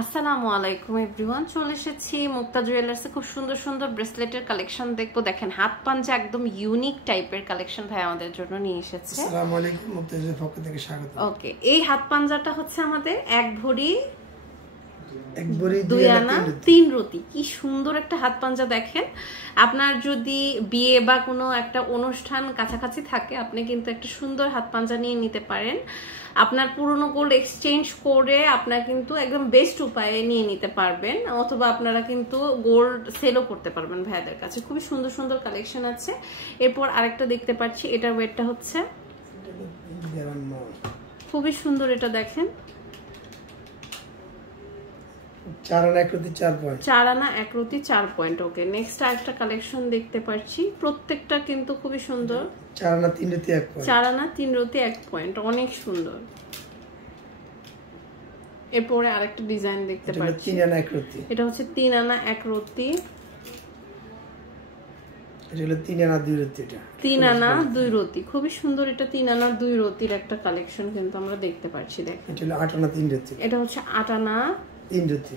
আসসালামু আলাইকুম এভরিওয়ান, চলে এসেছি মুক্তা জুয়েলার্সে। খুব সুন্দর সুন্দর ব্রেসলেটের কালেকশন দেখবো। দেখেন হাত পাঞ্জা একদম ইউনিক টাইপের কালেকশন ভাই আমাদের জন্য নিয়ে এসেছে। আসসালামু আলাইকুম, মুক্তা জুয়েলার্সের পক্ষ থেকে স্বাগত। ওকে, এই হাত পাঞ্জাটা হচ্ছে আমাদের এক ভরি 2 আনা 3 রতি। কি সুন্দর একটা হাত পাঞ্জা দেখেন। আপনার যদি বিয়ে বা কোনো একটা অনুষ্ঠান কাছাকাছি থাকে, আপনি কিন্তু একটা সুন্দর হাত পাঞ্জা নিয়ে নিতে পারেন। আপনার পুরনো গোল্ড এক্সচেঞ্জ করে আপনার কিন্তু একদম বেস্ট উপায়ে নিয়ে নিতে পারবেন, অথবা আপনারা কিন্তু গোল্ড সেলও করতে পারবেন ভাইয়াদের কাছে। খুবই সুন্দর সুন্দর কালেকশন আছে। এরপর আরেকটা দেখতে পাচ্ছি, এটার ওয়েটটা হচ্ছে খুবই সুন্দর। এটা দেখেন 4 আনা 1 রতি 4 পয়েন্ট, 4 আনা 1 রতি 4 পয়েন্ট। ওকে, নেক্সট আরেকটা কালেকশন দেখতে পাচ্ছি। প্রত্যেকটা কিন্তু খুবই সুন্দর। 4 আনা 3 রতি 1 পয়েন্ট, 4 আনা 3 রতি 1 পয়েন্ট, অনেক সুন্দর। এরপরে আরেকটা ডিজাইন দেখতে পাচ্ছি, 3 আনা 1 রতি। এটা হচ্ছে 3 আনা 1 রতি, এটা হলো 3 আনা 2 রতি। এটা 3 আনা 2 রতি, খুবই সুন্দর। এটা 3 আনা 2 রতির একটা কালেকশন কিন্তু আমরা দেখতে পাচ্ছি। দেখেন এটা হলো 8 আনা 3 রতি, এটা হচ্ছে 8 আনা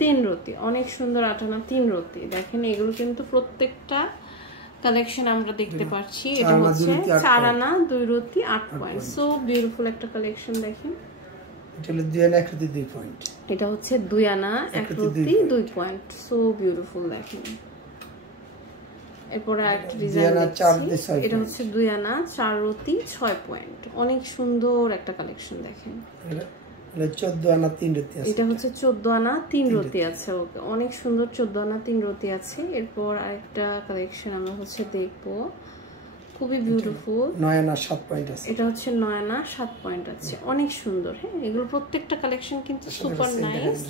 3 রতি, অনেক সুন্দর। 8 আনা 3 রতি দেখেন। এগুলো কিন্তু প্রত্যেকটা কালেকশন আমরা দেখতে পাচ্ছি। এটা হচ্ছে 4 আনা 2 রতি 8 পয়েন্ট। সো বিউটিফুল একটা কালেকশন দেখেন। এটা হলো 2 আনা 1 রতি 2 পয়েন্ট, এটা হচ্ছে 2 আনা 1 রতি 2 পয়েন্ট। সো বিউটিফুল দেখেন। এরপরে আরেকটা ডিজাইন দেখছি, এটা হচ্ছে 2 আনা 4 রতি 6 পয়েন্ট, অনেক সুন্দর একটা কালেকশন দেখেন। এটা 14 আনা 3 রতি আছে, এটা হচ্ছে 14 আনা 3 রতি আছে। ওকে, অনেক সুন্দর। 14 আনা 3 রতি আছে। এরপর আরেকটা কালেকশন আমরা হচ্ছে দেখবো, খুবই বিউটিফুল। 9 আনা 7 পয়েন্ট আছে, এটা হচ্ছে 9 আনা 7 পয়েন্ট আছে, অনেক সুন্দর। হ্যাঁ, এগুলো প্রত্যেকটা কালেকশন কিন্তু সুপার নাইস।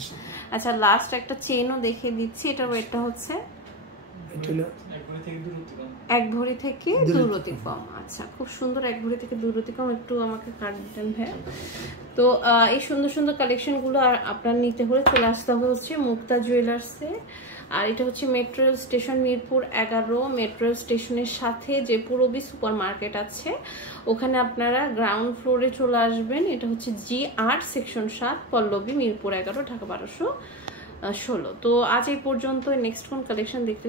আচ্ছা, লাস্ট একটা চেইনও দেখিয়ে দিচ্ছি। এটার ওয়েটটা হচ্ছে এটা হলো 1 ভরি থেকে 2 রতি কম। আচ্ছা, খুব সুন্দর। 1 ভরি থেকে 2 রতি কম। একটু আমাকে কাট দিতেন ভাই। তো এই সুন্দর সুন্দর কালেকশন গুলো আর আপনার নিতে হলে চলে আসতে হবে হচ্ছে মুক্তা জুয়েলার্সে। আর এটা হচ্ছে metro rail station, Mirpur 11। Metro rail স্টেশনের সাথে যে পুরবী সুপার মার্কেট আছে, ওখানে আপনারা গ্রাউন্ড ফ্লোরে চলে আসবেন। এটা হচ্ছে G8 সেকশন 7, পল্লবী, মিরপুর 11, ঢাকা 1216। তো আজ এই পর্যন্ত। নেক্সট কোন কালেকশন দেখতে